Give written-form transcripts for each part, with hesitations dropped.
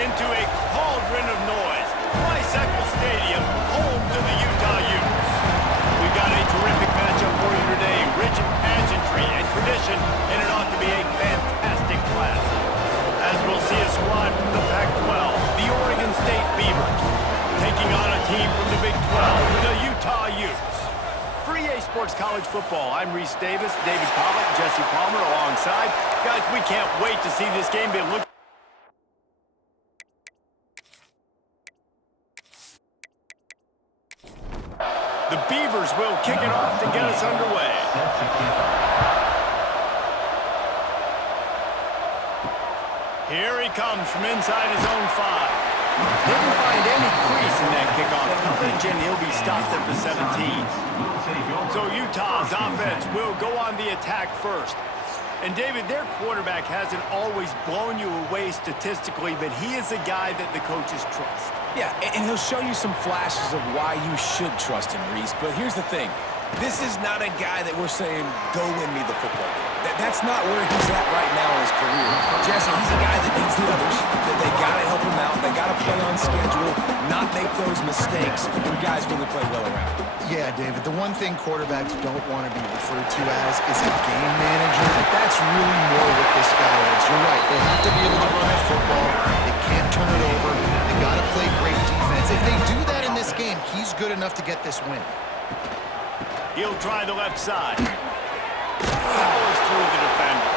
into a cauldron of noise. Bicycle Stadium, home to the Utah Utes. We've got a terrific matchup for you today. Rich in pageantry and tradition, and it ought to be a fantastic class. As we'll see a squad from the Pac-12, the Oregon State Beavers, taking on a team from the Big 12, the Utah Utes. For EA Sports College Football, I'm Reese Davis, David Pollock, Jesse Palmer alongside. Guys, we can't wait to see this game. The Beavers will kick it off to get us underway. Here he comes from inside his own 5. Didn't find any crease in that kickoff coverage, and he'll be stopped at the 17. So Utah's offense will go on the attack first. And David, their quarterback hasn't always blown you away statistically, but he is a guy that the coaches trust. Yeah, and he'll show you some flashes of why you should trust him, Reese. But here's the thing. This is not a guy that we're saying, go win me the football game. That's not where he's at right now in his career. Jesse, he's a guy that needs the others. That they got to help him out. They got to play on schedule, not make those mistakes when guys really play well around. Yeah, David, the one thing quarterbacks don't want to be referred to as is a game manager. That's really more what this guy is. You're right. They have to be able to run the football. They can't turn it over. They got to play great defense. If they do that in this game, he's good enough to get this win. He'll try the left side. Powers through the defender.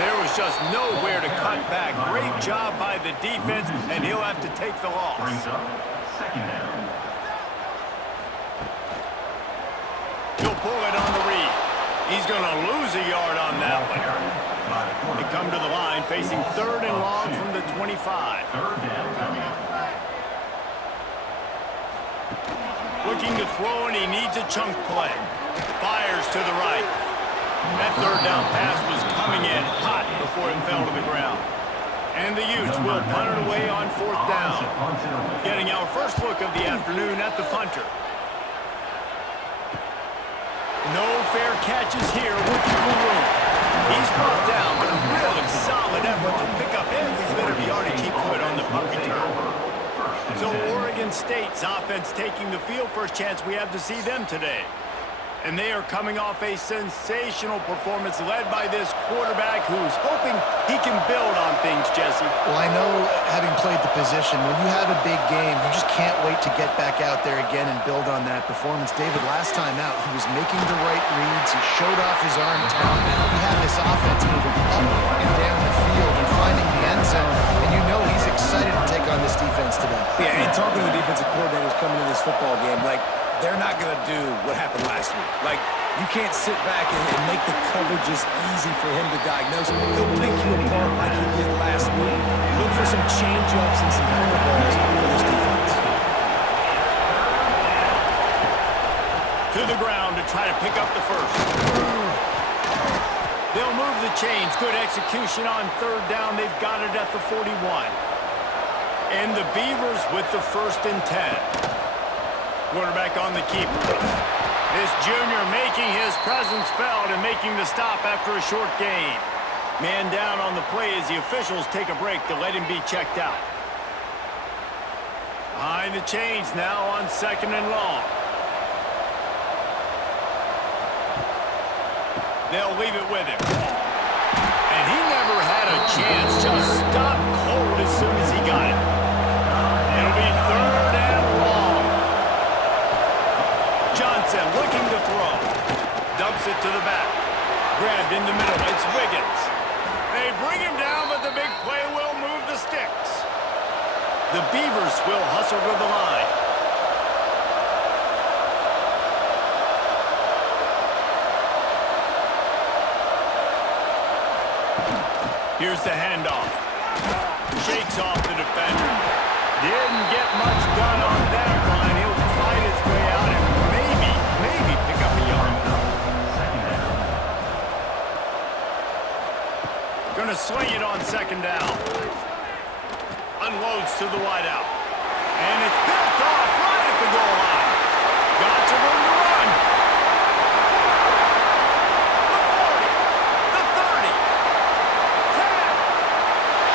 There was just nowhere to cut back. Great job by the defense, and he'll have to take the loss. He'll pull it on the read. He's going to lose a yard on that one. They come to the line facing 3rd and long from the 25. Looking to throw, and he needs a chunk play. Fires to the right. That 3rd down pass was coming in hot before it fell to the ground. And the Utes will punt it away on 4th down. Getting our first look of the afternoon at the punter. No fair catches here, looking for room. He's brought down, but a really solid effort to pick up every bit of yardage he could on the punt return. So Oregon State's offense taking the field. First chance we have to see them today. And they are coming off a sensational performance led by this quarterback who's hoping he can build on things, Jesse. Well, I know, having played the position, when you have a big game, you just can't wait to get back out there again and build on that performance. David, last time out, he was making the right reads. He showed off his arm talent. He had this offense moving up and down the field and finding the end zone. And you know he's excited to take on this defense today. Yeah, and talking to the defensive coordinators coming into this football game, like, they're not going to do what happened last week. Like, you can't sit back and make the coverages easy for him to diagnose. He'll pick you apart like he did last week. Look for some change-ups and some curveballs for this defense. To the ground to try to pick up the first. They'll move the chains. Good execution on 3rd down. They've got it at the 41. And the Beavers with the 1st and 10. Quarterback on the keeper. This junior making his presence felt and making the stop after a short gain. Man down on the play as the officials take a break to let him be checked out. Behind the chains now on 2nd and long. They'll leave it with him. And he never had a chance. Just stopped cold as soon as he got it. It'll be 3rd and long. Johnson looking to throw. Dumps it to the back. Grabbed in the middle. It's Wiggins. They bring him down, but the big play will move the sticks. The Beavers will hustle to the line. Here's the handoff. Shakes off the defender. Didn't get much done on that line. He'll fight his way out and maybe pick up a yard. Gonna swing it on 2nd down. Unloads to the wideout. And it's picked off right at the goal line. Got some room to run. The 40, the 30, 10.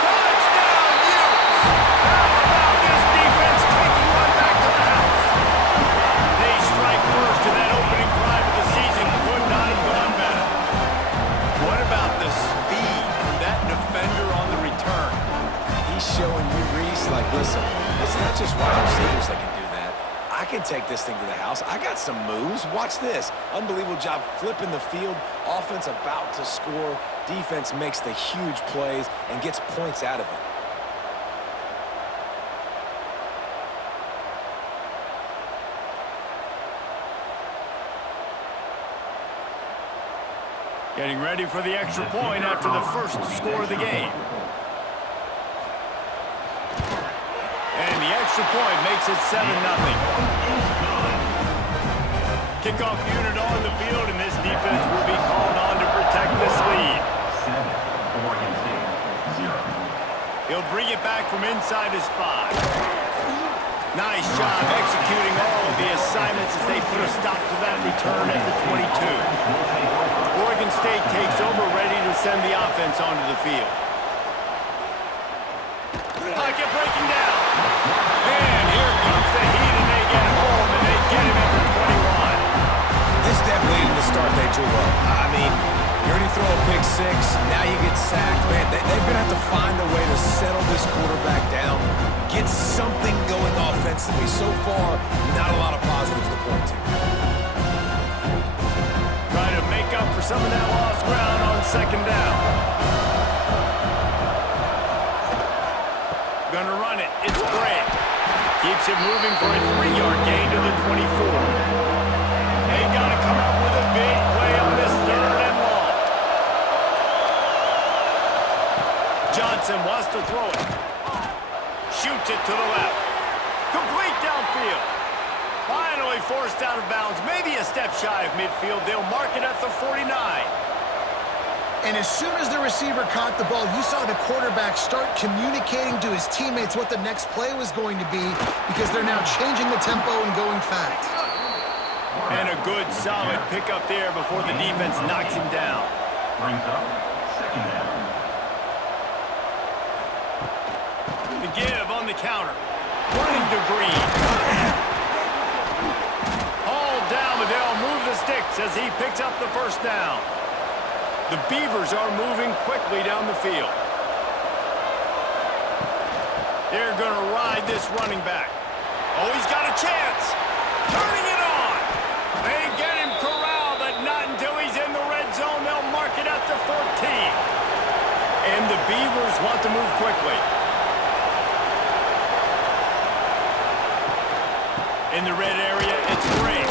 Touchdown, Utes! take this thing to the house. I got some moves. Watch this. Unbelievable job flipping the field. Offense about to score. Defense makes the huge plays and gets points out of it. Getting ready for the extra point after the first score of the game. And the extra point makes it 7-0. Kickoff unit on the field, and this defense will be called on to protect this lead. He'll bring it back from inside his 5. Nice job executing all of the assignments as they put a stop to that return at the 22. Oregon State takes over, ready to send the offense onto the field. Pocket breaking down. And here comes the heat, and they get home, and they get him at the 21. This definitely isn't the start they drew up. I mean, you already throw a pick 6, now you get sacked. Man, they're going to have to find a way to settle this quarterback down, get something going offensively. So far, not a lot of positives to point to. Trying to make up for some of that lost ground on second down. Gonna run it. It's Gray. Keeps it moving for a 3-yard gain to the 24. They gotta come up with a big play on this 3rd and long. Johnson wants to throw it. Shoots it to the left. Complete downfield. Finally forced out of bounds, maybe a step shy of midfield. They'll mark it at the 49. And as soon as the receiver caught the ball, you saw the quarterback start communicating to his teammates what the next play was going to be, because they're now changing the tempo and going fast. And a good, solid pickup there before the defense knocks him down. Brings up second down. The give on the counter. Running to Green. They'll move the sticks as he picks up the first down. The Beavers are moving quickly down the field. They're going to ride this running back. Oh, he's got a chance. Turning it on. They get him corralled, but not until he's in the red zone. They'll mark it at the 14. And the Beavers want to move quickly. In the red area, it's Gray.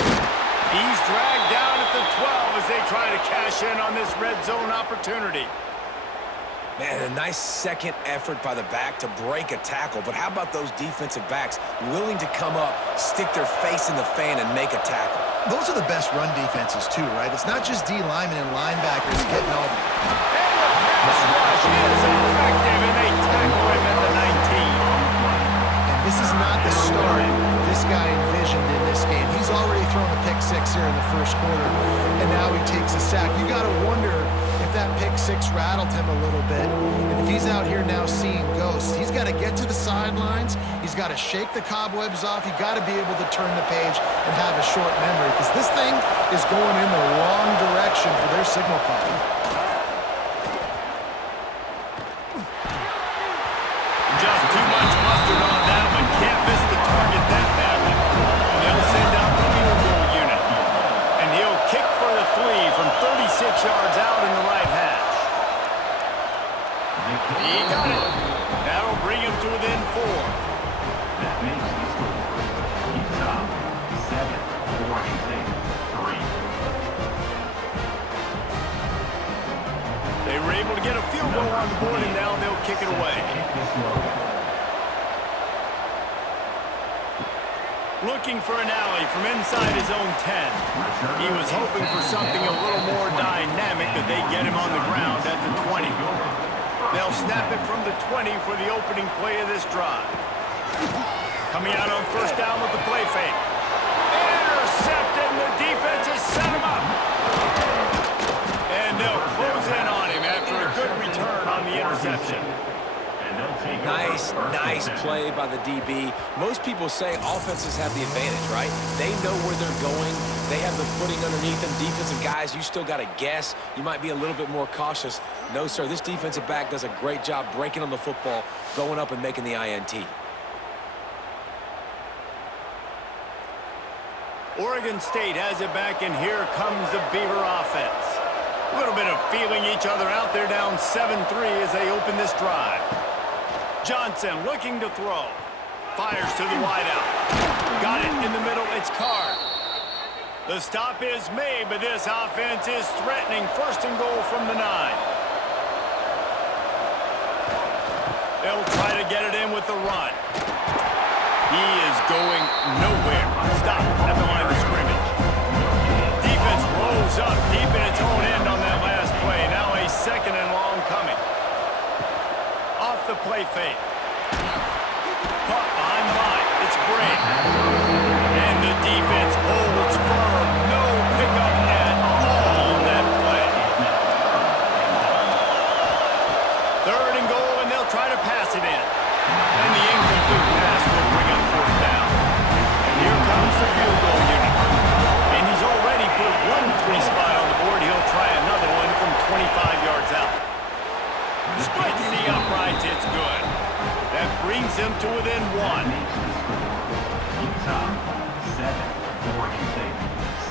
He's dragged down at the 12 as they try to cash in on this red zone opportunity. Man, a nice second effort by the back to break a tackle. But how about those defensive backs willing to come up, stick their face in the fan, and make a tackle? Those are the best run defenses, too, right? It's not just D linemen and linebackers getting all the... And the pass rush is effective, and they tackle him at the 19. And this is not the start this guy envisioned in this game. He's already thrown a pick 6 here in the first quarter, and now he takes a sack. You got to wonder if that pick 6 rattled him a little bit. And if he's out here now seeing ghosts, he's got to get to the sidelines. He's got to shake the cobwebs off. He's got to be able to turn the page and have a short memory, because this thing is going in the wrong direction for their signal call. Just too much mustard on that one. Can't miss the target that badly. And they'll send out the field goal unit. And he'll kick for the 3 from 36 yards out in the right hash. He got it. That'll bring him to within 4. That makes the score. Utah 7, Oregon State 3. They were able to get a field goal on the board, and now they'll kick it away. Looking for an alley from inside his own 10. He was hoping for something a little more dynamic, but they get him on the ground at the 20. They'll snap it from the 20 for the opening play of this drive. Coming out on first down with the play fake. Intercepted, and the defense has set him up. And they'll close in on him after a good return on the interception. Nice play by the DB. Most people say offenses have the advantage, right? They know where they're going. They have the footing underneath them. Defensive guys, you still got to guess. You might be a little bit more cautious. No, sir, this defensive back does a great job breaking on the football, going up and making the INT. Oregon State has it back, and here comes the Beaver offense. A little bit of feeling each other out there, down 7-3 as they open this drive. Johnson looking to throw. Fires to the wideout. Got it in the middle. It's Card. The stop is made, but this offense is threatening. First and goal from the 9. They'll try to get it in with the run. He is going nowhere. Stop at the line of scrimmage. Defense rolls up deep in its own end on that last play. Now a second and long coming. Off the play fake. Caught behind the line. It's Bray. And the defense holds firm. No pickup at all on that play. Third and goal, and they'll try to pass it in. And the incomplete pass will bring up fourth down. And here comes the field goal unit. And he's already put one 3-spot on the board. He'll try another one from 25 yards out. Splits the uprights. It's good. That brings them to within 1. Utah 7, Oregon State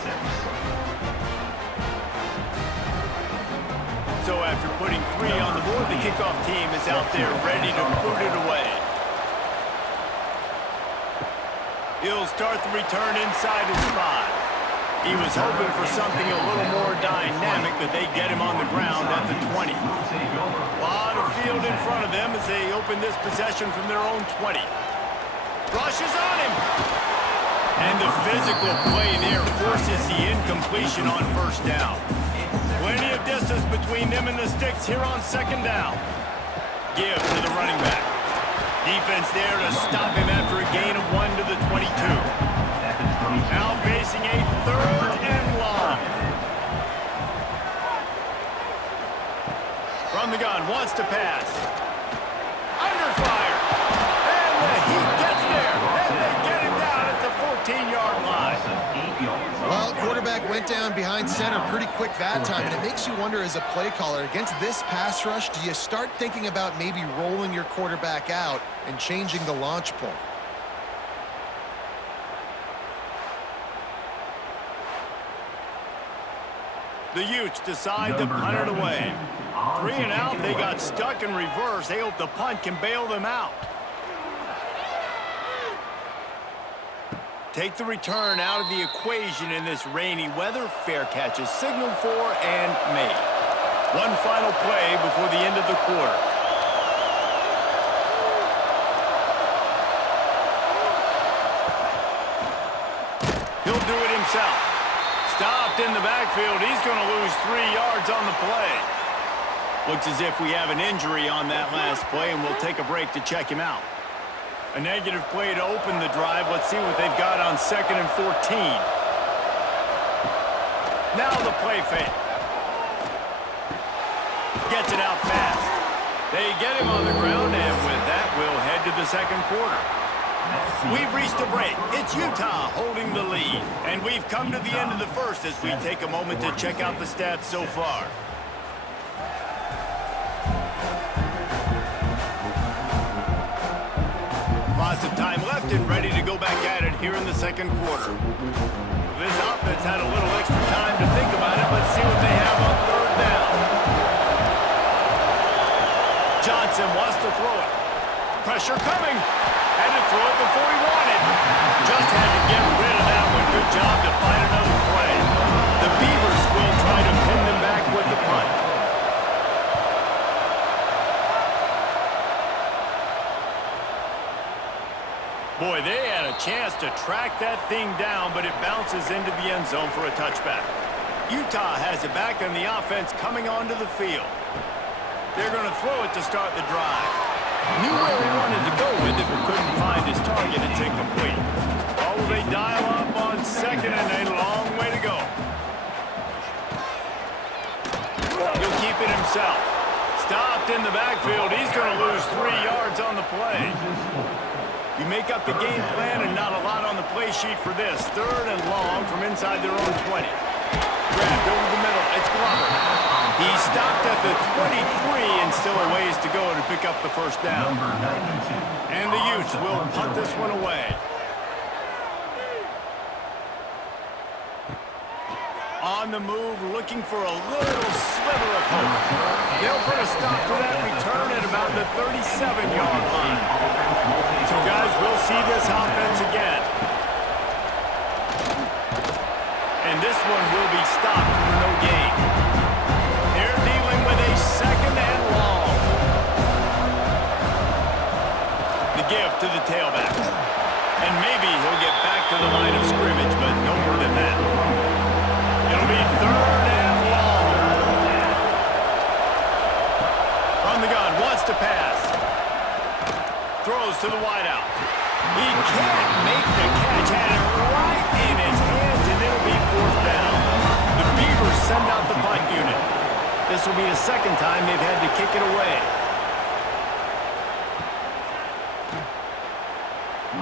6. So after putting 3 on the board, the kickoff team is out there ready to boot it away. He'll start the return inside his 5. He was hoping for something a little more dynamic, but they get him on the ground at the 20. A lot of field in front of them as they open this possession from their own 20. Rushes on him. And the physical play there forces the incompletion on first down. Plenty of distance between them and the sticks here on second down. Give to the running back. Defense there to stop him after a gain of 1 to the 22. Now facing a third and long. From the gun, wants to pass. Under fire. And the Heat gets there. And they get him down at the 14-yard line. Well, quarterback went down behind center pretty quick that time, and it makes you wonder as a play caller, against this pass rush, do you start thinking about maybe rolling your quarterback out and changing the launch point? The Utes decide to punt it away. 3 and out, they got stuck in reverse. They hope the punt can bail them out. Take the return out of the equation in this rainy weather. Fair catch is signaled for and made. One final play before the end of the quarter. He'll do it himself. Stopped in the backfield. He's going to lose 3 yards on the play. Looks as if we have an injury on that last play, and we'll take a break to check him out. A negative play to open the drive. Let's see what they've got on 2nd and 14. Now the play fake. Gets it out fast. They get him on the ground, and with that, we'll head to the second quarter. We've reached a break. It's Utah holding the lead. And we've come to the end of the first as we take a moment to check out the stats so far. Lots of time left and ready to go back at it here in the second quarter. This offense had a little extra time to think about it. Let's see what they have on third down. Johnson wants to throw it. Pressure coming. Had to throw it before he wanted. Just had to get rid of that one. Good job to find another play. The Beavers will try to pin them back with the punt. Boy, they had a chance to track that thing down, but it bounces into the end zone for a touchback. Utah has it back on the offense coming onto the field. They're going to throw it to start the drive. Knew where he wanted to go with it, but couldn't find his target. It's incomplete. Oh, they dial up on second, and a long way to go. He'll keep it himself. Stopped in the backfield. He's going to lose 3 yards on the play. You make up the game plan, and not a lot on the play sheet for this. Third and long from inside their own 20. Grabbed over the middle. It's Glover. He stopped at the 23 and still a ways to go to pick up the first down. And the Utes will punt this one away. On the move, looking for a little sliver of hope. They'll put a stop to that return at about the 37-yard line. So, guys, we'll see this offense again. And this one will be stopped for no gain. They're dealing with a second and long. The give to the tailback. And maybe he'll get back to the line of scrimmage, but no more than that. It'll be third and long. From the gun, wants to pass. Throws to the wideout. He can't make the catch. Had it right in his hands, and it'll be fourth down. The Beavers send out the punt unit. This will be the second time they've had to kick it away.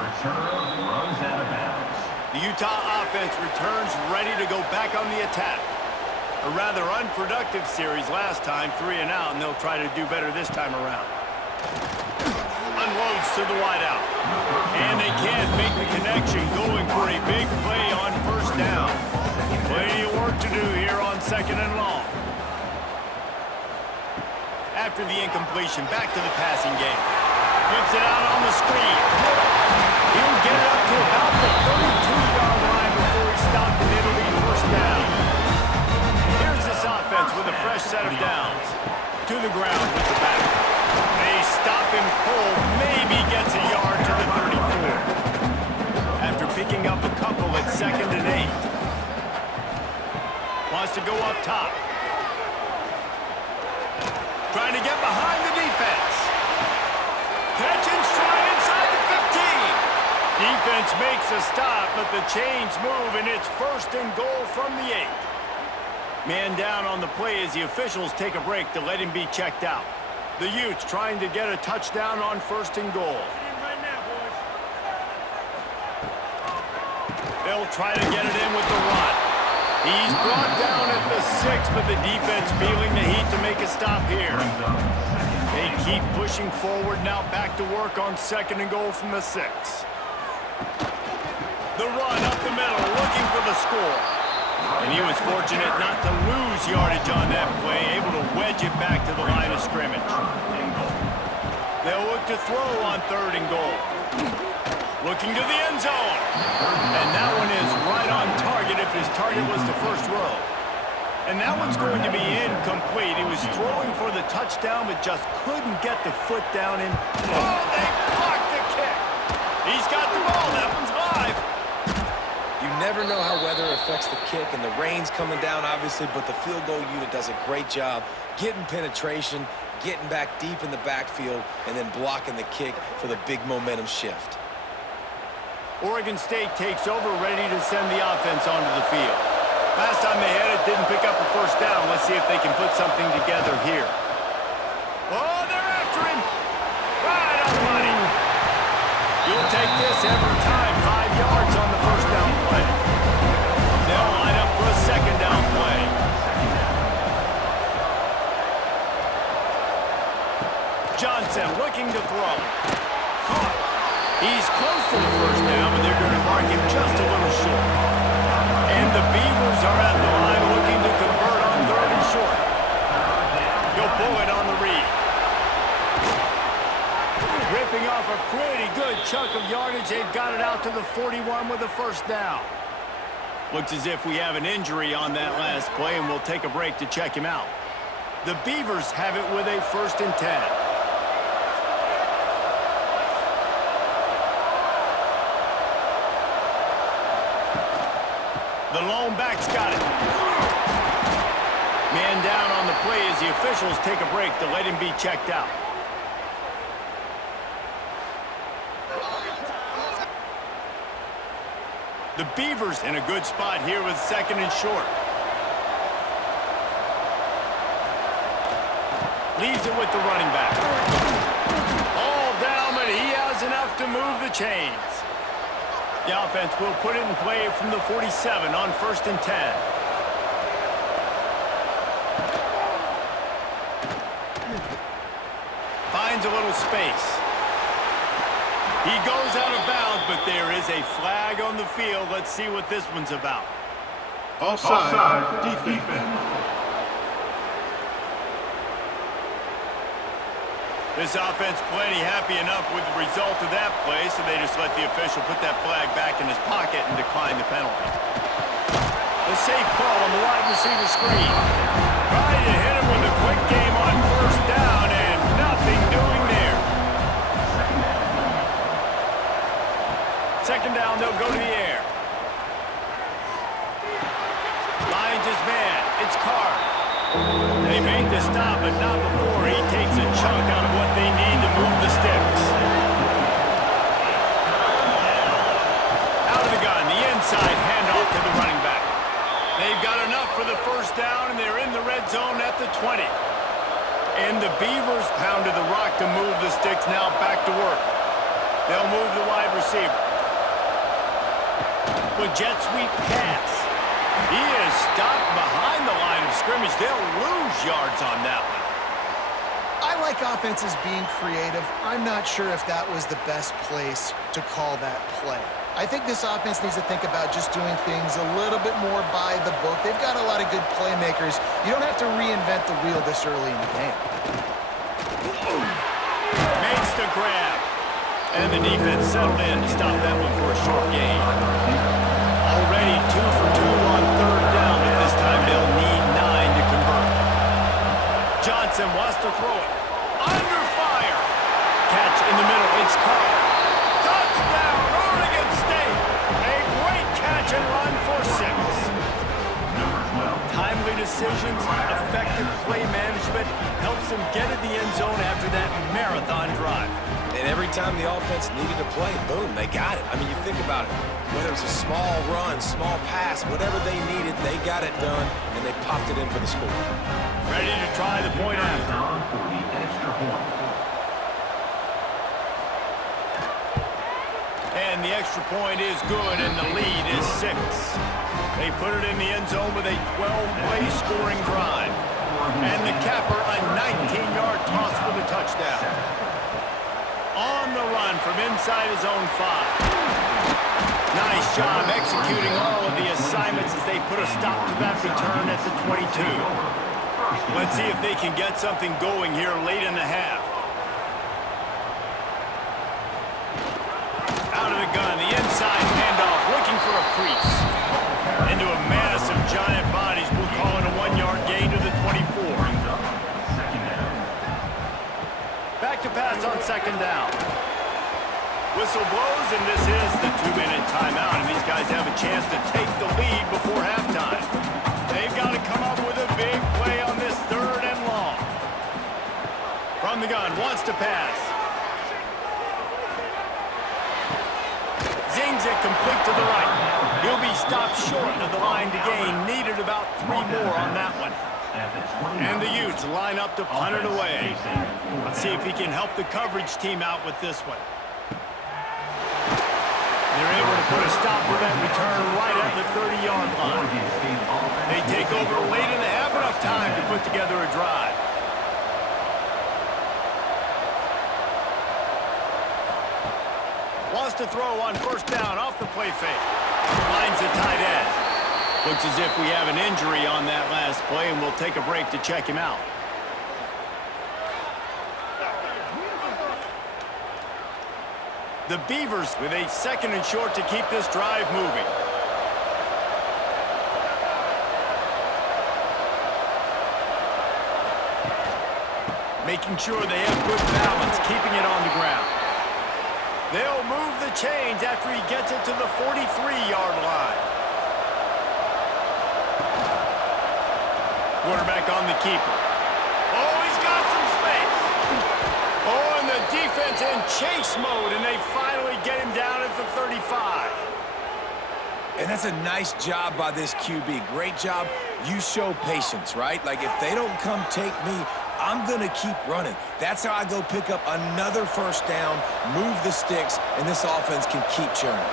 Return runs out of bounds. The Utah offense returns ready to go back on the attack. A rather unproductive series last time, 3 and out, and they'll try to do better this time around. Unloads to the wideout. And they can't make the connection, going for a big play on first down. Plenty of work to do here on second and long. After the incompletion, back to the passing game. Flips it out on the screen. He'll get it up to about the 32-yard line before he stopped, and it'll be first down. Here's this offense with a fresh set of downs. To the ground with the back. They stop him cold, maybe gets a yard to the 34. After picking up a couple at 2nd and 8. Wants to go up top. Trying to get behind the defense. Catch and stride inside the 15. Defense makes a stop, but the chains move, and it's first and goal from the 8. Man down on the play as the officials take a break to let him be checked out. The Utes trying to get a touchdown on first and goal. They'll try to get it in with the run. He's brought down at the 6, but the defense feeling the heat to make a stop here. They keep pushing forward, now back to work on second and goal from the 6. The run up the middle, looking for the score. And he was fortunate not to lose yardage on that play, able to wedge it back to the line of scrimmage. They'll look to throw on third and goal. Looking to the end zone. And that one is right on target if his target was the first row. And that one's going to be incomplete. He was throwing for the touchdown, but just couldn't get the foot down in. Oh, they blocked the kick. He's got the ball. That one's live. You never know how weather affects the kick, and the rain's coming down, obviously, but the field goal unit does a great job getting penetration, getting back deep in the backfield, and then blocking the kick for the big momentum shift. Oregon State takes over, ready to send the offense onto the field. Last time they had it, didn't pick up a first down. Let's see if they can put something together here. Oh, they're after him. Right on the money. You'll take this every time. 5 yards on the first down play. They'll line up for a second down play. Johnson looking to throw. Caught. He's close to the first down, but they're going to mark him just a little short. And the Beavers are at the line looking to convert on third and short. He'll pull it on the read. Ripping off a pretty good chunk of yardage. They've got it out to the 41 with a first down. Looks as if we have an injury on that last play, and we'll take a break to check him out. The Beavers have it with a 1st and 10. The lone back's got it. Man down on the play as the officials take a break to let him be checked out. The Beavers in a good spot here with second and short. Leaves it with the running back. All down, but he has enough to move the chains. The offense will put it in play from the 47 on 1st and 10. Finds a little space. He goes out of bounds, but there is a flag on the field. Let's see what this one's about. Offside. Defense. This offense plenty happy enough with the result of that play, so they just let the official put that flag back in his pocket and decline the penalty. The safe call on the wide receiver screen. Trying to hit him with a quick game on first down, and nothing doing there. Second down, they'll go to the air. Lines his man. It's Carr. They make the stop, but not before he takes a chunk out of what they need to move the sticks. Out of the gun, the inside handoff to the running back. They've got enough for the first down, and they're in the red zone at the 20. And the Beavers pounded the rock to move the sticks, now back to work. They'll move the wide receiver. With jet sweep pass. He is stopped behind the line of scrimmage. They'll lose yards on that one. I like offenses being creative. I'm not sure if that was the best place to call that play. I think this offense needs to think about just doing things a little bit more by the book. They've got a lot of good playmakers. You don't have to reinvent the wheel this early in the game. Makes the grab. And the defense settled in to stop that one for a short gain. Already 2 for 2 on third down, but this time they'll need 9 to convert. Johnson wants to throw it. Under fire. Catch in the middle. It's Carr. Touchdown, Oregon State. A great catch and run for 6. Timely decisions, effective play management helps them get in the end zone after that marathon drive. And every time the offense needed to play, boom, they got it. I mean, you think about it. Whether it's a small run, small pass, whatever they needed, they got it done, and they popped it in for the score. Ready to try the point after. On for the extra point. And the extra point is good, and the lead is 6. They put it in the end zone with a 12-play scoring drive. And the capper, a 19-yard toss for the touchdown. On the run from inside his own 5. Nice job executing all of the assignments as they put a stop to that return at the 22. Let's see if they can get something going here late in the half. Out of the gun, the inside handoff, looking for a crease. Into a mass of giant bodies, we'll call it a 1-yard gain to the 24. Back to pass on second down. Whistle blows, and this is the 2-minute timeout, and these guys have a chance to take the lead before halftime. They've got to come up with a big play on this third and long. From the gun, wants to pass. Zings it complete to the right. He'll be stopped short of the line to gain. Needed about 3 more on that one. And the Utes line up to punt it away. Let's see if he can help the coverage team out with this one. They're able to put a stop to that return right at the 30-yard line. They take over late in the half, enough time to put together a drive. Wants to throw on first down off the play fake. Lines the tight end. Looks as if we have an injury on that last play, and we'll take a break to check him out. The Beavers with a second and short to keep this drive moving. Making sure they have good balance, keeping it on the ground. They'll move the chains after he gets it to the 43-yard line. Quarterback on the keeper. Oh, he's got some space. Oh, and the defense in chase mode, and they finally get him down at the 35. And that's a nice job by this QB. Great job. You show patience, right? Like, if they don't come take me, I'm going to keep running. That's how I go pick up another first down, move the sticks, and this offense can keep churning.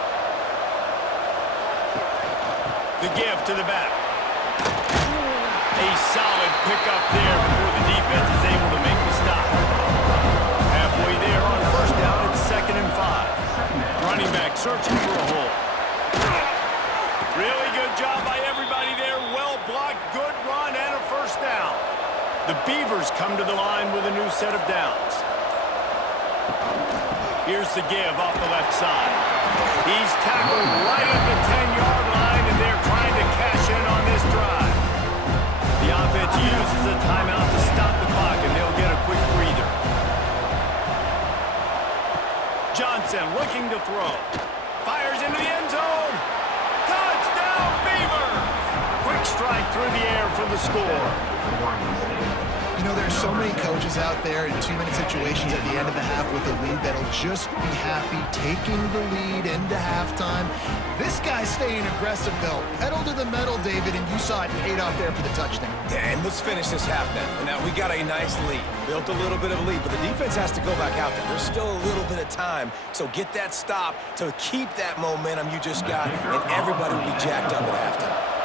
The give to the back. A solid pickup there before the defense is able to make the stop. Halfway there on first down, it's 2nd and 5. Running back searching for a hole. Really good job by everybody there The Beavers come to the line with a new set of downs. Here's the give off the left side. He's tackled right at the 10-yard line, and they're trying to cash in on this drive. The offense uses a timeout to stop the clock, and they'll get a quick breather. Johnson looking to throw. Fires into the end zone. Touchdown, Beavers! Quick strike through the air for the score. You know, there's so many coaches out there in 2-minute situations at the end of the half with a lead that'll just be happy taking the lead into halftime. This guy's staying aggressive, though. Pedal to the metal, David, and you saw it paid off there for the touchdown. And let's finish this half now. Now, we got a nice lead. Built a little bit of a lead, but the defense has to go back out there. There's still a little bit of time, so get that stop to keep that momentum you just got, and everybody will be jacked up at halftime.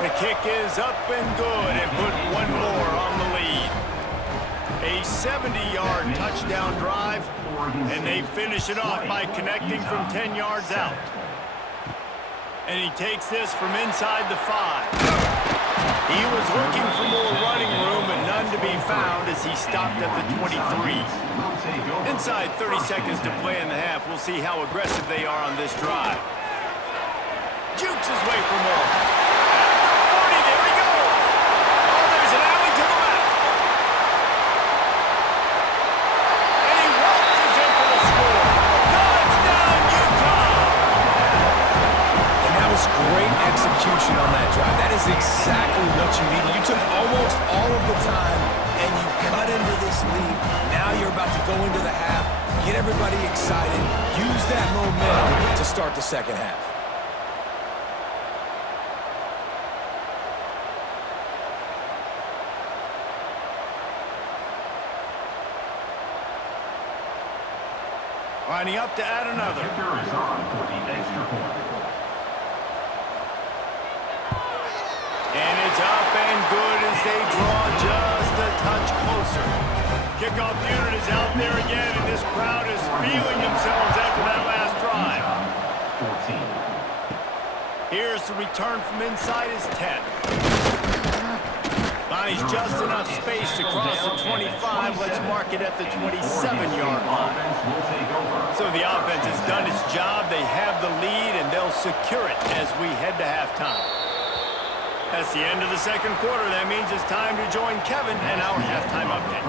The kick is up and good, and put one more on the lead. A 70-yard touchdown drive, and they finish it off by connecting from 10 yards out. And he takes this from inside the 5. He was looking for more running room, but none to be found as he stopped at the 23. Inside 30 seconds to play in the half. We'll see how aggressive they are on this drive. Jukes his way for more. Great execution on that drive. That is exactly what you needed. You took almost all of the time, and you cut into this lead. Now you're about to go into the half, get everybody excited, use that momentum to start the second half. Lining up to add another. Kicker is on for the extra point. And it's up and good as they draw just a touch closer. Kickoff unit is out there again, and this crowd is feeling themselves after that last drive. 14. Here's the return from inside his 10. Finds just enough space to cross the 25. Let's mark it at the 27-yard line. So the offense has done its job. They have the lead, and they'll secure it as we head to halftime. That's the end of the second quarter. That means it's time to join Kevin and our halftime update.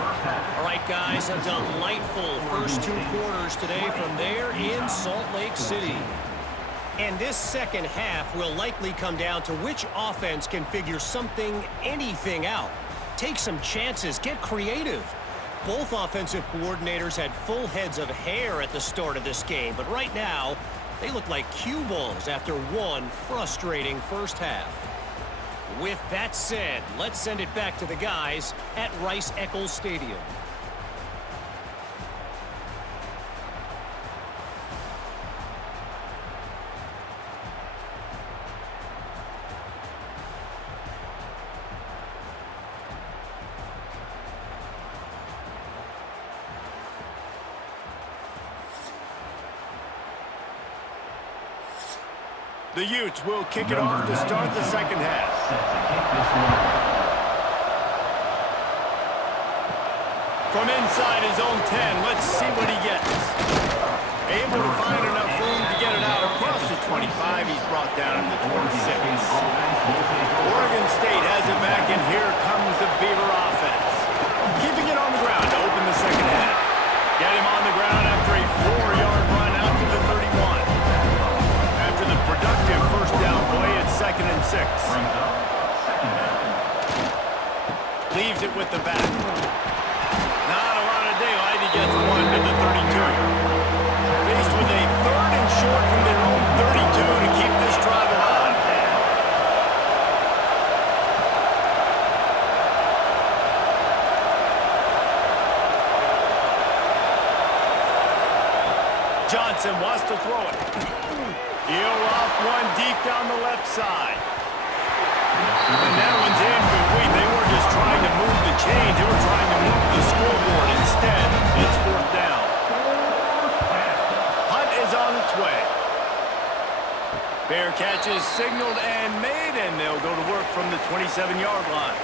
All right, guys, a delightful first 2 quarters today from there in Salt Lake City. And this second half will likely come down to which offense can figure anything out. Take some chances, get creative. Both offensive coordinators had full heads of hair at the start of this game, but right now, they look like cue balls after one frustrating first half. With that said, let's send it back to the guys at Rice-Eccles Stadium. The Utes will kick it off to start the second half. From inside his own 10, let's see what he gets. Able to find enough room to get it out across the 25. He's brought down to the 26. Oregon State has it back, and here comes the Beaver offense. Keeping it on the ground to open the second half. Get him on the ground after a 4-yard run out to the 31. After the productive first down play, it's 2nd and 6. Leaves it with the back. Not a lot of daylight. He gets one to the 32. Faced with a 3rd and short from their own 32 to keep this drive alive. Johnson wants to throw it. He'll off one deep down the left side. And that one's incomplete. They weren't just trying to move the chains. They were trying to move the scoreboard. Instead, it's 4th down. Hunt is on its way. Fair catch is signaled and made, and they'll go to work from the 27-yard line.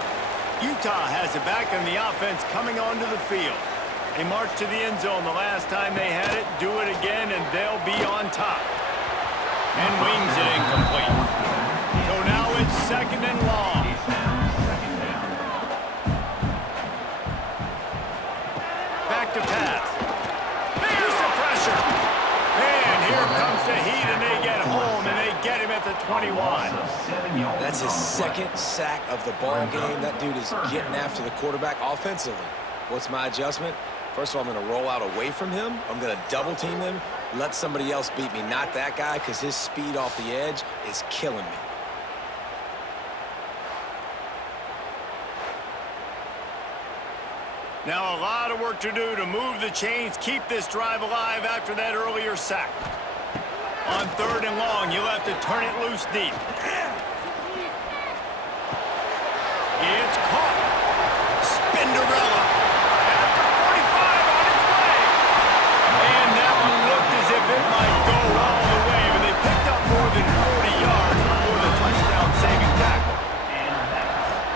Utah has it back on the offense coming onto the field. They marched to the end zone the last time they had it, do it again, and they'll be on top. And wings it incomplete. So now it's 2nd and long. Back to pass. There's the pressure. And here comes the heat, and they get home, and they get him at the 21. That's his 2nd sack of the ball game. That dude is getting after the quarterback offensively. What's my adjustment? First of all, I'm going to roll out away from him. I'm going to double team him, let somebody else beat me, not that guy, because his speed off the edge is killing me. Now a lot of work to do to move the chains, keep this drive alive after that earlier sack. On 3rd and long, you'll have to turn it loose deep. It's caught. Spinderella at the 45 on its way. And that one looked as if it might go all the way, but they picked up more than 40 yards before the touchdown-saving tackle.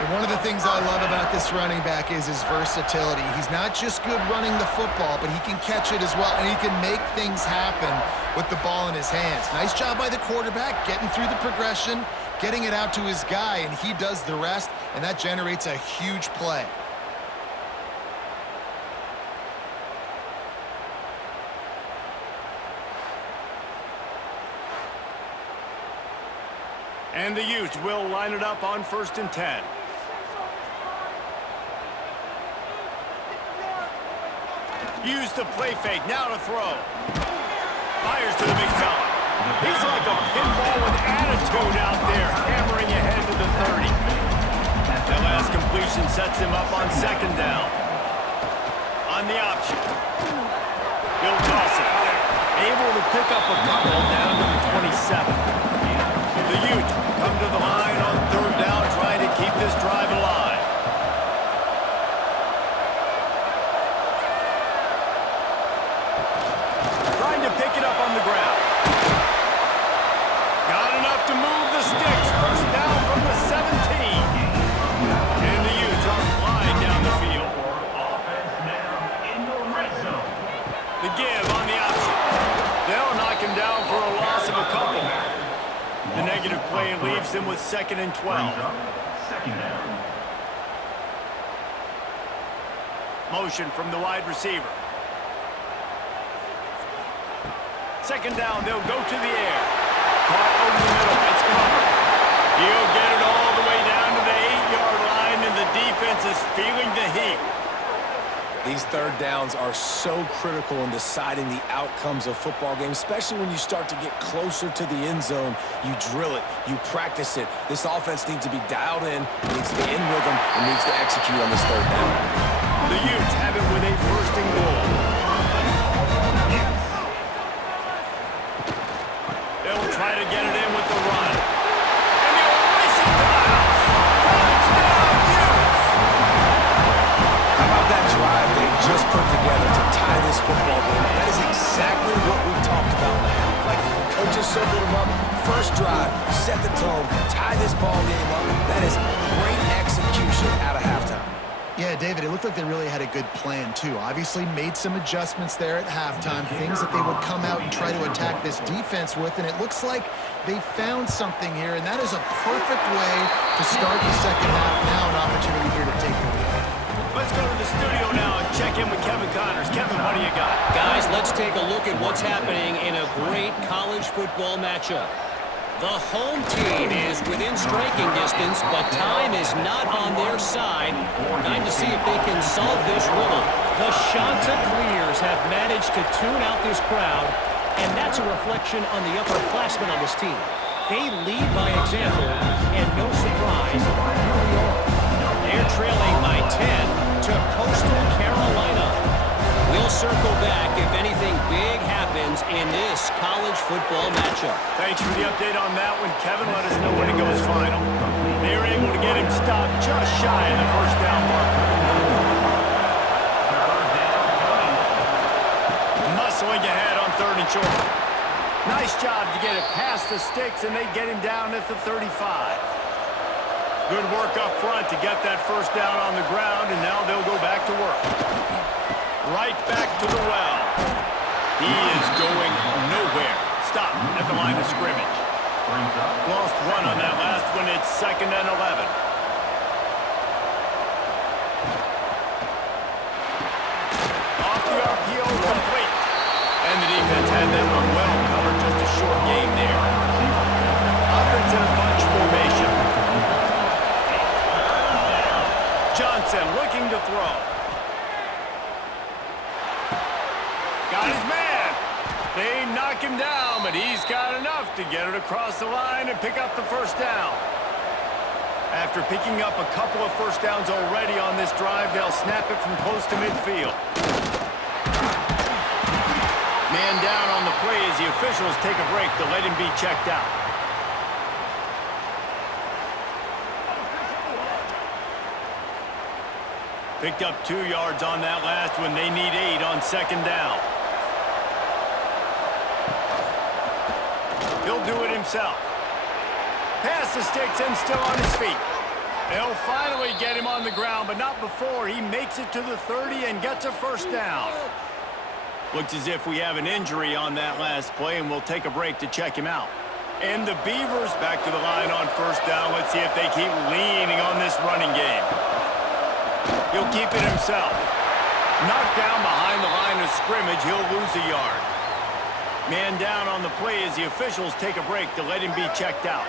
And one of the things I love about this running back is his versatility. He's not just good running the football, but he can catch it as well, and he can make things happen with the ball in his hands. Nice job by the quarterback, getting through the progression, getting it out to his guy, and he does the rest, and that generates a huge play. And the Utes will line it up on 1st and 10. Use the play fake, now to throw. Fires to the big fella. He's like a pinball with attitude out there, hammering ahead to the 30. That last completion sets him up on 2nd down. On the option. He'll toss it. Able to pick up a couple down to the 27. The Utes come to the line on 3rd down, trying to keep this drive alive. Trying to pick it up on the ground. Got enough to move the sticks. 1st down from the 17. And the Utes are flying down the field. The give on the option. They'll knock him down for a loss of a couple. The negative play leaves him with 2nd and 12. Motion from the wide receiver. 2nd down, they'll go to the air. Caught over the middle, it's covered. He'll get it all the way down to the 8-yard line, and the defense is feeling the heat. These 3rd downs are so critical in deciding the outcomes of football games, especially when you start to get closer to the end zone. You drill it, you practice it. This offense needs to be dialed in, needs to be in rhythm, and needs to execute on this 3rd down. The Utes have it with a 1st and goal. They'll try to get it in with the run. And they'll race it to the house. Touchdown, Utes! How about that drive they just put together to tie this football game? That is exactly what we talked about now. Like, coaches circled them up. First drive, set the tone, tie this ball game up. That is great execution out of halftime. Yeah, David, it looked like they really had a good plan, too. Obviously made some adjustments there at halftime, things that they would come out and try to attack this defense with, and it looks like they found something here, and that is a perfect way to start the 2nd half. Now an opportunity here to take the lead. Let's go to the studio now and check in with Kevin Connors. Kevin, what do you got? Guys, let's take a look at what's happening in a great college football matchup. The home team is within striking distance, but time is not on their side. Time to see if they can solve this riddle. The Chanticleers have managed to tune out this crowd, and that's a reflection on the upperclassmen on this team. They lead by example, and no surprise, here we are. They're trailing by 10 to Coastal Carolina. We'll circle back if anything big happens in this college football matchup. Thanks for the update on that one, Kevin. Let us know when it goes final. They were able to get him stopped just shy of the 1st down marker. Muscling ahead on 3rd and short. Nice job to get it past the sticks, and they get him down at the 35. Good work up front to get that first down on the ground, and now they'll go back to work. Right back to the well. He is going nowhere. Stop at the line of scrimmage. Lost one on that last one. It's 2nd and 11. Off the RPO, complete. And the defense had that one well covered. Just a short game there. Offense in a bunch formation. Johnson looking to throw. Got his man. They knock him down, but he's got enough to get it across the line and pick up the first down. After picking up a couple of first downs already on this drive, they'll snap it from close to midfield. Man down on the play as the officials take a break to let him be checked out. Picked up 2 yards on that last one. They need 8 on 2nd down. He'll do it himself. Past the sticks and still on his feet. They'll finally get him on the ground, but not before he makes it to the 30 and gets a first down. Looks as if we have an injury on that last play, and we'll take a break to check him out. And the Beavers back to the line on first down. Let's see if they keep leaning on this running game. He'll keep it himself. Knocked down behind the line of scrimmage, he'll lose a yard. Man down on the play as the officials take a break to let him be checked out.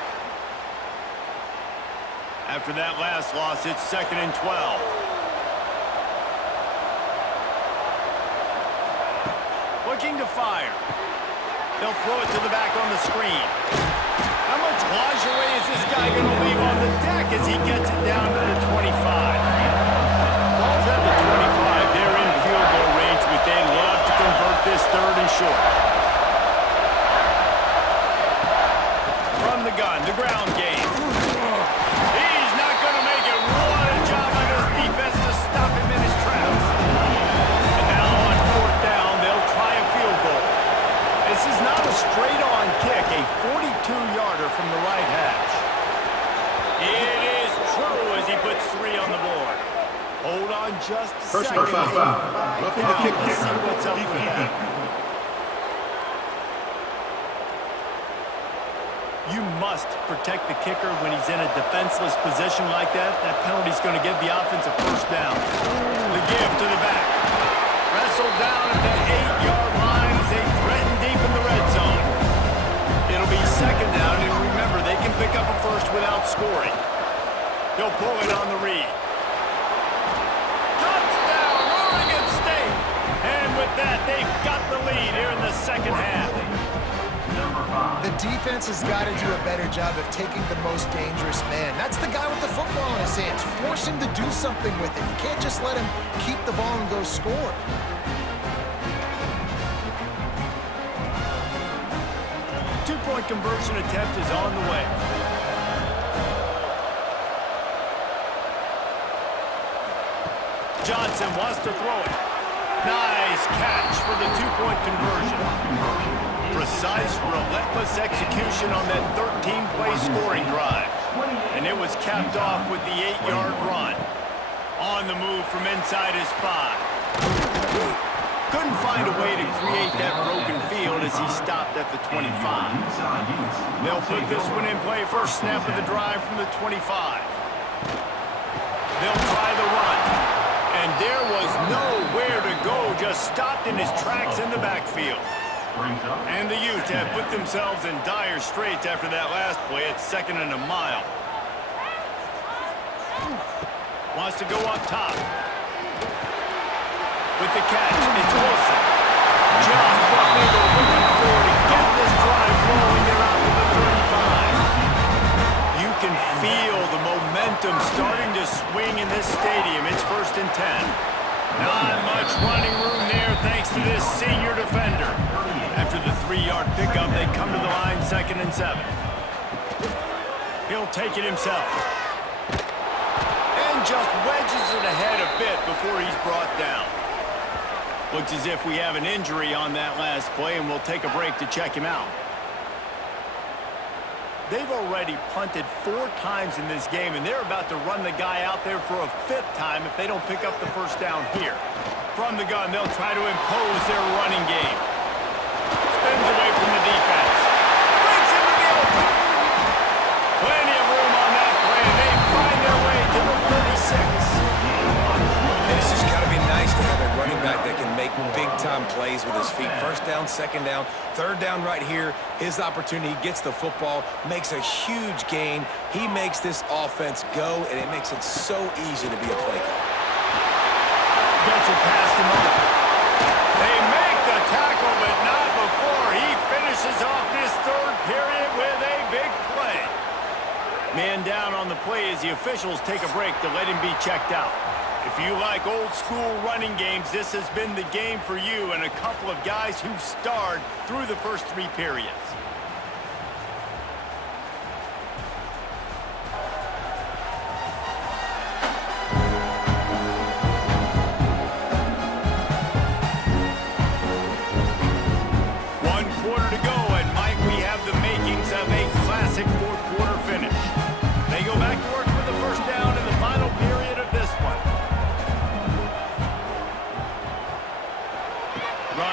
After that last loss, it's 2nd and 12. Looking to fire. They'll throw it to the back on the screen. How much lingerie is this guy going to leave on the deck as he gets it down to the 25? Ball's at the 25. They're in field goal range, but they'd love to convert this 3rd and short. From the gun, the ground game. He's not going to make it. What a job by this defense to stop him in his tracks. And now on 4th down, they'll try a field goal. This is not a straight-on kick, a 42-yarder from the right hash. It is true as he puts 3 on the board. Hold on just a second. Personal foul. Roughing the kick Let's see what's up with that. You must protect the kicker when he's in a defenseless position like that. That penalty's going to give the offense a first down. The give to the back. Wrestled down at the 8-yard line as they threaten deep in the red zone. It'll be 2nd down, and remember, they can pick up a first without scoring. They'll pull it on the read. Touchdown, Oregon State! And with that, they've got the lead here in the 2nd half. The defense has got to do a better job of taking the most dangerous man. That's the guy with the football in his hands. Force him to do something with it. You can't just let him keep the ball and go score. Two-point conversion attempt is on the way. Johnson wants to throw it. Nice catch for the 2-point conversion. Precise, relentless execution on that 13-play scoring drive. And it was capped off with the 8-yard run. On the move from inside his 5. Couldn't find a way to create that broken field as he stopped at the 25. They'll put this one in play. First snap of the drive from the 25. They'll try the run. And there was nowhere to go, just stopped in his tracks in the backfield. And the Utes have put themselves in dire straits after that last play. It's 2nd and a mile. Wants to go up top. With the catch, it's Wilson. Just what they were looking for to get this drive rolling. They're out to the 35. You can feel the momentum starting to swing in this stadium. It's 1st and 10. Not much running room there thanks to this senior defender. After the 3-yard pickup, they come to the line 2nd and 7. He'll take it himself. And just wedges it ahead a bit before he's brought down. Looks as if we have an injury on that last play, and we'll take a break to check him out. they've already punted 4 times in this game, and they're about to run the guy out there for a 5th time if they don't pick up the first down here. From the gun, they'll try to impose their running game. Spins away from the defense. Breaks into the open. Plenty of room on that play, and they find their way to the 36. And it's just got to be nice to have a running back that can make big-time plays with his feet. First down, second down, third down right here. His opportunity, gets the football, makes a huge gain. He makes this offense go, and it makes it so easy to be a play caller. Gets it past him up. They make the tackle, but not before he finishes off this 3rd period with a big play. Man down on the play as the officials take a break to let him be checked out. If you like old-school running games, this has been the game for you and a couple of guys who starred through the first 3 periods.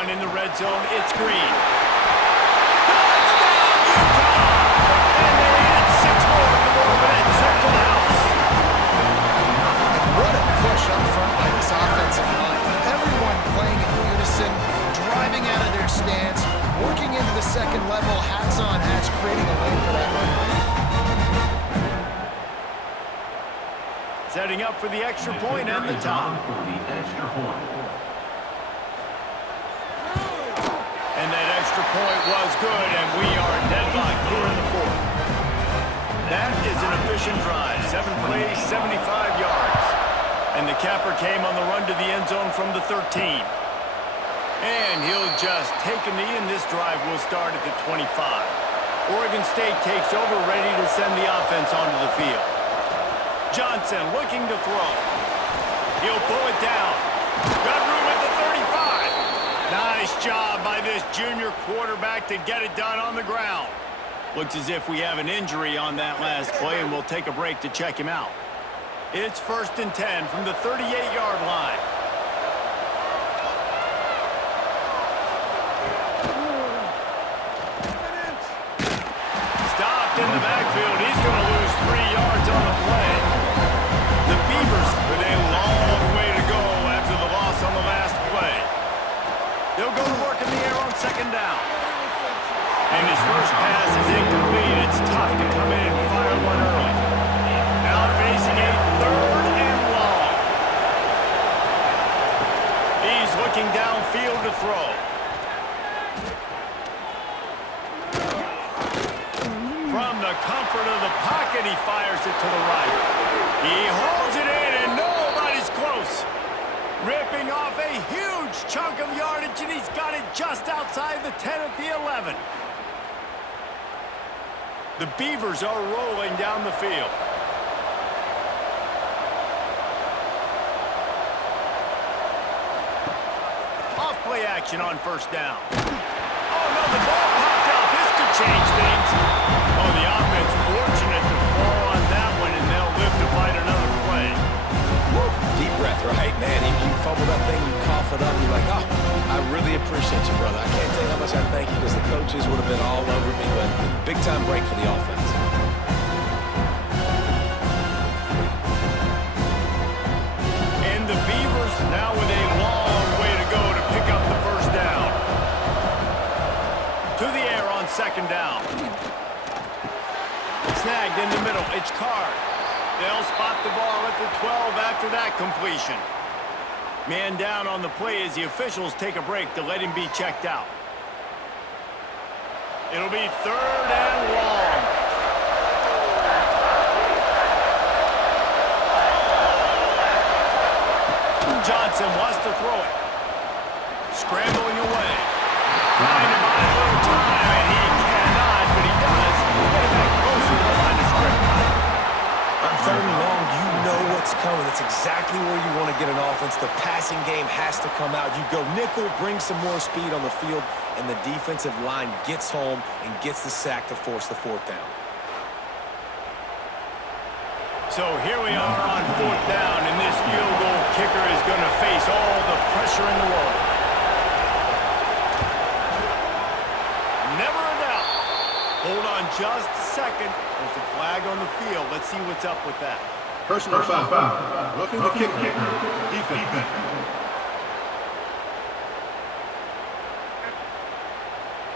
In the red zone, it's Green. Touchdown, Utah! And they add 6 more to the board with that trip to the house. What a push up front by this offensive line. Everyone playing in unison, driving out of their stance, working into the second level, hats on hats, creating a lane for that run. Setting up for the extra point and the top. For the extra point. And that extra point was good, and we are deadlocked here in the 4th. That is an efficient drive. 7 plays, 75 yards. And the capper came on the run to the end zone from the 13. And he'll just take a knee, and this drive will start at the 25. Oregon State takes over, ready to send the offense onto the field. Johnson looking to throw. He'll pull it down. Got room at the 35. Nice job by this junior quarterback to get it done on the ground. Looks as if we have an injury on that last play, and we'll take a break to check him out. It's 1st and 10 from the 38-yard line. Stopped in the backfield. He's going to lose 3 yards on the play. The Beavers with a long way to go after the loss on the last play. They'll go to work in the air on 2nd down. And his first pass is incomplete. It's tough to come in and fire one early. Now facing a 3rd and long. He's looking downfield to throw. From the comfort of the pocket, he fires it to the right. He holds it in, and nobody's close. Ripping off a huge chunk of yardage, and he's got it just outside the 10 at the 11. The Beavers are rolling down the field. Off-play action on 1st down. Oh, no, the ball popped out. This could change things. Oh, the offense fortunate to fall on that one, and they'll live to fight another play. Woo. Deep breath, right, man? You fumble that thing, you cough it up, you're like, oh, I really appreciate you, brother. I can't tell you how much I thank you, because the coaches would have been all over me, but big-time break for the offense. And the Beavers now with a long way to go to pick up the 1st down. To the air on 2nd down. Snagged in the middle. It's Card. They'll spot the ball at the 12 after that completion. Man down on the play as the officials take a break to let him be checked out. It'll be 3rd and long. Johnson wants to throw it. Scrambling away. Trying to buy a little time, and he cannot, but he does. Get it back closer to the line of scrimmage. On 3rd and long, you know what's coming. That's exactly where you want to get an offense. The passing game has to come out. You go nickel, bring some more speed on the field, and the defensive line gets home and gets the sack to force the 4th down. So here we are on 4th down, and this field goal kicker is going to face all the pressure in the world. Never a doubt. Hold on just a second. There's a flag on the field. Let's see what's up with that. Personal foul. Roughing the kicker. Defense.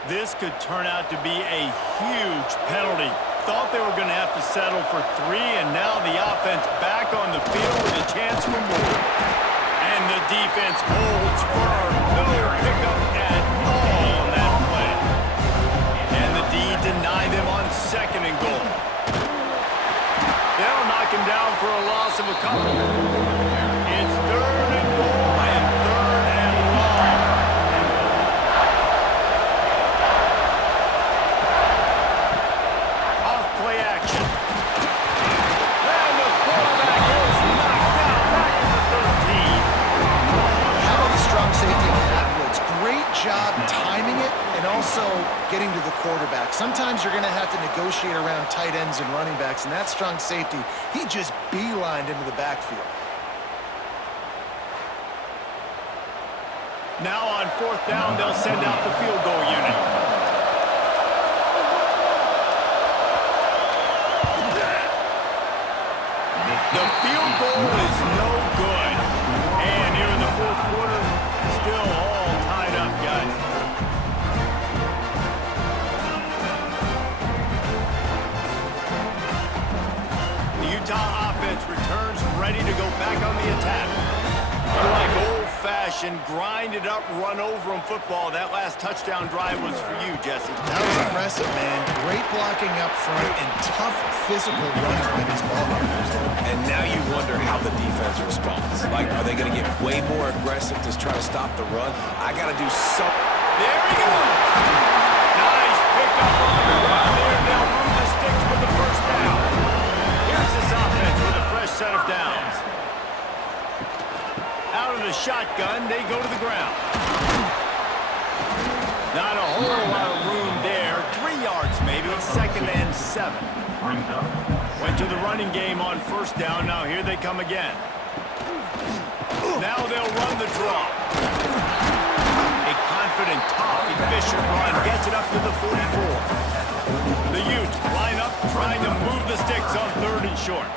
This could turn out to be a huge penalty. Thought they were going to have to settle for 3, and now the offense back on the field with a chance for more. And the defense holds firm. No pickup at all on that play. And the D deny them on 2nd and goal. They'll knock him down for a loss of a couple. It's 3rd and goal and 3rd and long. Off-play action. And the quarterback is knocked down back in the 13. How about the strong safety on that blitz? Great job timing it and also getting to the quarterback. Sometimes you're going to have to negotiate around tight ends and running backs, and that strong safety, he just beelined into the backfield. Now on 4th down, they'll send out the field goal unit. The field goal is no good. And here in the 4th quarter, still all tied up, guys. The Utah offense returns ready to go back on the attack. Like old-fashioned, grind-it-up, run-over-'em football. That last touchdown drive was for you, Jesse. That was impressive, man. Great blocking up front and tough physical running by these ball carriers. And now you wonder how the defense responds. Like, are they going to get way more aggressive to try to stop the run? I got to do something. There he goes. Nice pickup on the run there. They'll move the sticks with the 1st down. Here's this offense with a fresh set of downs. Out of the shotgun, they go to the ground. Not a whole lot of room there. 3 yards maybe, 2nd and 7. Went to the running game on 1st down. Now here they come again. Now they'll run the draw. A confident, tough, efficient run gets it up to the 44. The Utes line up, trying to move the sticks on 3rd and short.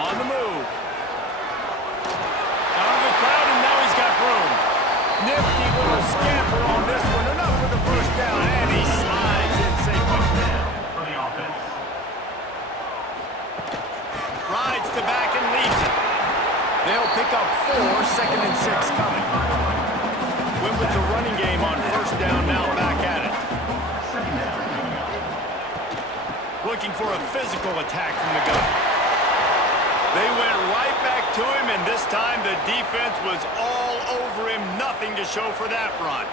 On the move. Out of the crowd, and now he's got room. Nifty little scamper on this one. Enough for the 1st down, and he slides in safely. For the offense. Rides to back and leaves it. They'll pick up 4, 2nd and 6 coming. Went with the running game on 1st down, now back at it. Looking for a physical attack from the gun. They went right back to him, and this time the defense was all over him. Nothing to show for that run.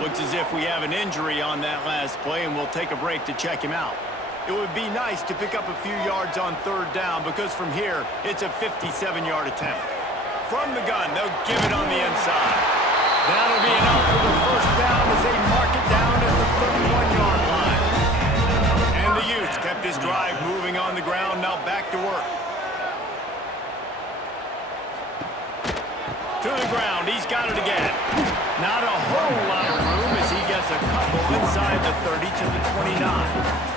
Looks as if we have an injury on that last play, and we'll take a break to check him out. It would be nice to pick up a few yards on 3rd down, because from here, it's a 57-yard attempt. From the gun, they'll give it on the inside. That'll be enough for the 1st down as they mark it down at the 31-yard line. And the Utes kept this drive moving on the ground, now back to work. To the ground, he's got it again. Not a whole lot of room as he gets a couple inside the 30 to the 29.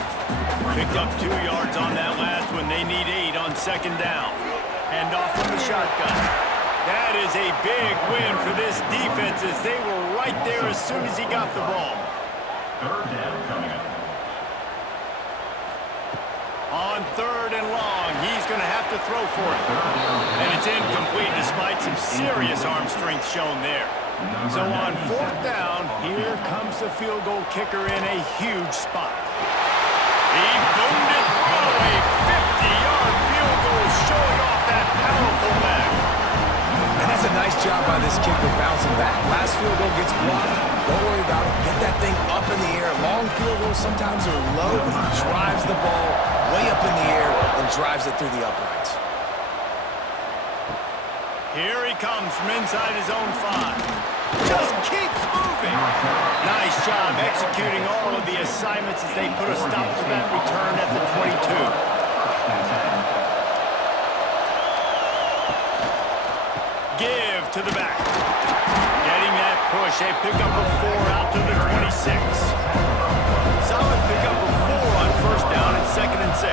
Picked up 2 yards on that last one. They need 8 on 2nd down. Hand off from the shotgun. That is a big win for this defense as they were right there as soon as he got the ball. 3rd down coming up. On 3rd and long, he's going to have to throw for it. And it's incomplete despite some serious arm strength shown there. So on 4th down, here comes the field goal kicker in a huge spot. He boomed it through a 50-yard field goal, showing off that powerful leg. And that's a nice job by this kicker bouncing back. Last field goal gets blocked. Don't worry about it. Get that thing up in the air. Long field goals sometimes are low, but he drives the ball way up in the air and drives it through the uprights. Here he comes from inside his own 5. Just keeps moving. Nice job executing all of the assignments as they put a stop to that return at the 22. to the back. Getting that push. A pickup of 4 out to the 26. Solid pickup of 4 on first down and 2nd and 6.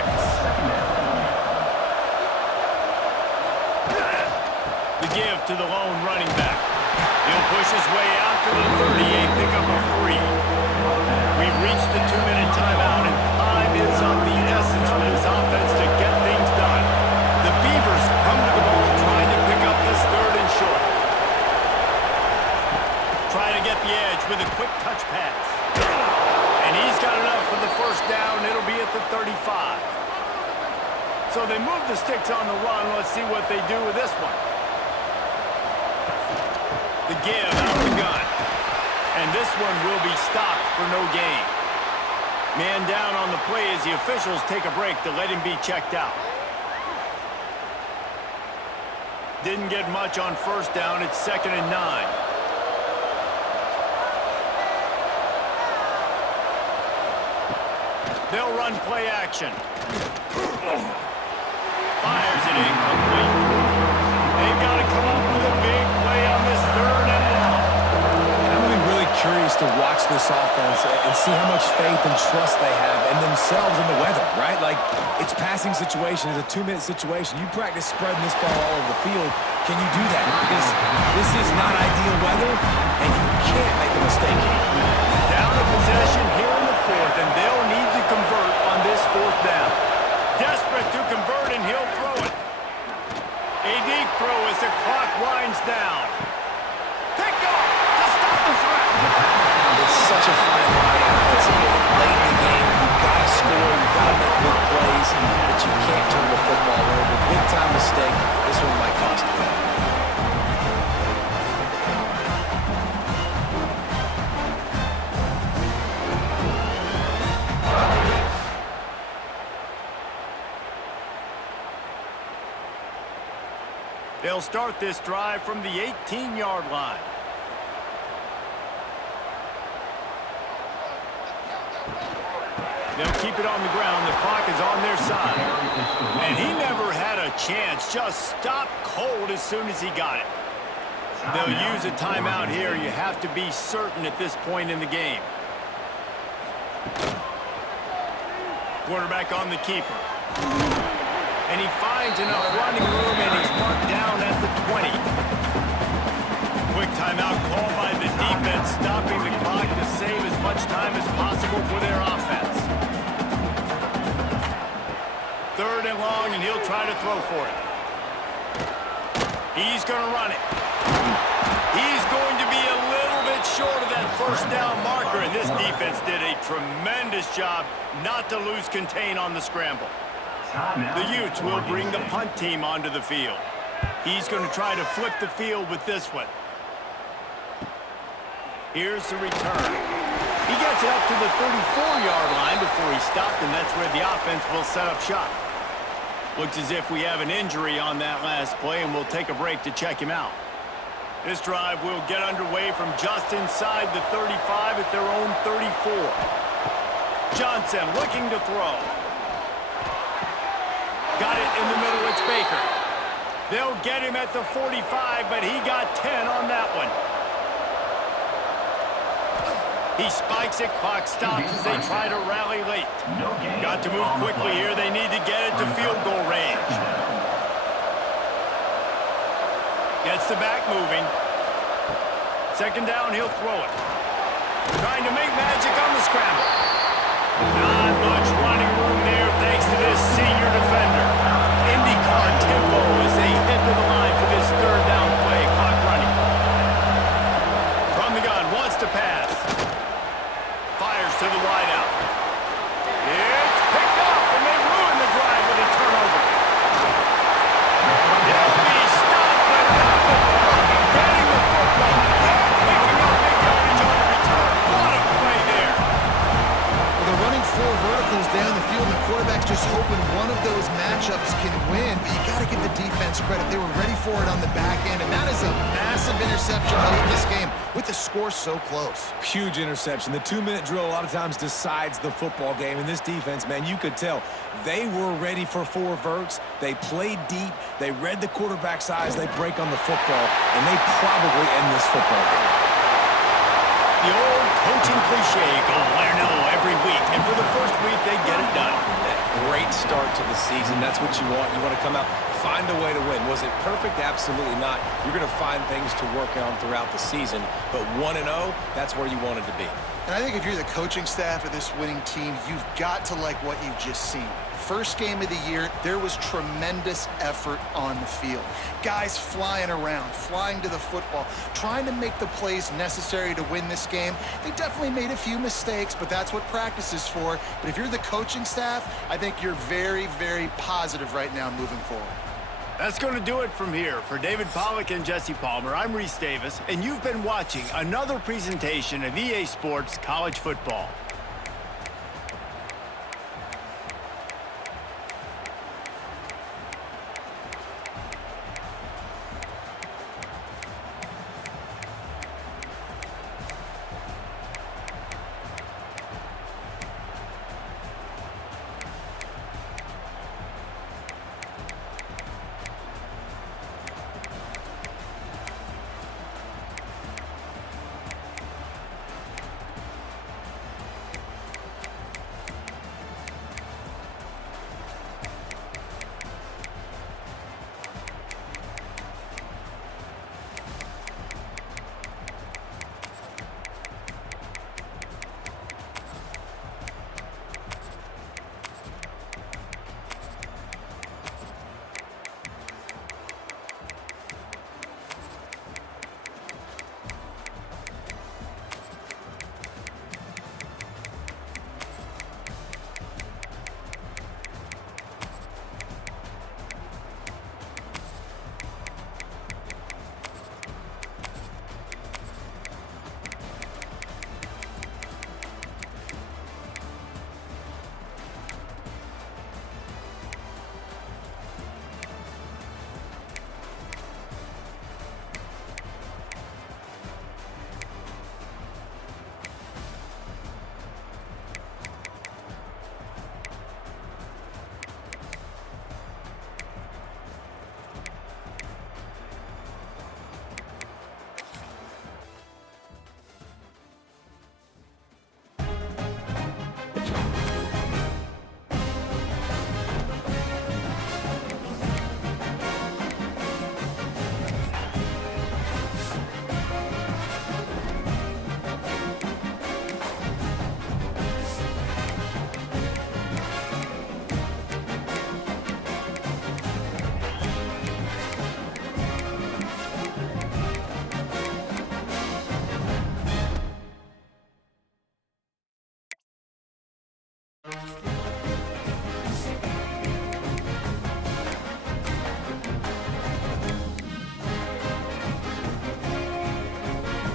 The give to the lone running back. He'll push his way out to the 38, pickup of 3. We've reached the 2-minute timeout, and time is of the essence for this offense to get things done. The Beavers come to the ball trying to pick up this 3rd and short. Trying to get the edge with a quick touch pass. And he's got enough for the first down. It'll be at the 35. So they move the sticks on the run. Let's see what they do with this one. The give out the gun. And this one will be stopped for no gain. Man down on the play as the officials take a break to let him be checked out. Didn't get much on first down. It's 2nd and 9. They'll run play action. Fires it incomplete. They've got to come up with a big play on this 3rd and long. I'm going to be really curious to watch this offense and see how much faith and trust they have in themselves and the weather, right? Like, it's passing situation, it's a 2-minute situation. You practice spreading this ball all over the field. Can you do that? Because this is not ideal weather, and you can't make a mistake here. Down to possession here in the 4th, and they'll need to convert on this 4th down. Desperate to convert, and he'll throw it. A deep throw as the clock winds down. Picked off to stop the threat. It's such a fine line offensively. Late in the game, you've got to score, you've got to make big plays, but you can't turn the football over. Big-time mistake. This one might cost you. They'll start this drive from the 18-yard line. They'll keep it on the ground. The clock is on their side. And he never had a chance. Just stopped cold as soon as he got it. They'll use a timeout here. You have to be certain at this point in the game. Quarterback on the keeper. And he finds enough running room, and he's marked down at the 20. Quick timeout called by the defense, stopping the clock to save as much time as possible for their offense. 3rd and long, and he'll try to throw for it. He's going to run it. He's going to be a little bit short of that first down marker, and this defense did a tremendous job not to lose contain on the scramble. The Utes will bring the punt team onto the field. He's going to try to flip the field with this one. Here's the return. He gets it up to the 34-yard line before he stopped, and that's where the offense will set up shop. Looks as if we have an injury on that last play, and we'll take a break to check him out. This drive will get underway from just inside the 35 at their own 34. Johnson looking to throw. Got it in the middle, it's Baker. They'll get him at the 45, but he got 10 on that one. He spikes it, clock stops as they try to rally late. Got to move quickly here, they need to get it to field goal range. Gets the back moving. 2nd down, he'll throw it. Trying to make magic on the scramble. Not much running room there thanks to this senior defender. IndyCar tempo as they head to the line for this 3rd down play. Clock running. From the gun, wants to pass. Fires to the wideout. It's picked off, and they ruin the drive with a turnover. They'll be stopped, but not before getting the football. Picking up big yardage on the return. What a play there. Well, they're running 4 verticals down the field. just hoping one of those matchups can win, but you got to give the defense credit. They were ready for it on the back end, and that is a massive interception late in this game with the score so close. Huge interception. The 2-minute drill a lot of times decides the football game. And this defense, man, you could tell they were ready for 4 verts. They played deep. They read the quarterback's eyes. They break on the football, and they probably end this football game. The old coaching cliche, go player no every week. And for the first week, they get it done. Great start to the season. That's what you want. You want to come out, find a way to win. Was it perfect? Absolutely not. You're going to find things to work on throughout the season. But 1-0, that's where you wanted to be. And I think if you're the coaching staff of this winning team, you've got to like what you've just seen. First game of the year, there was tremendous effort on the field. Guys flying around, flying to the football, trying to make the plays necessary to win this game. They definitely made a few mistakes, but that's what practice is for. But if you're the coaching staff, I think you're very, very positive right now moving forward. That's going to do it from here. For David Pollack and Jesse Palmer, I'm Reese Davis, and you've been watching another presentation of EA Sports College Football.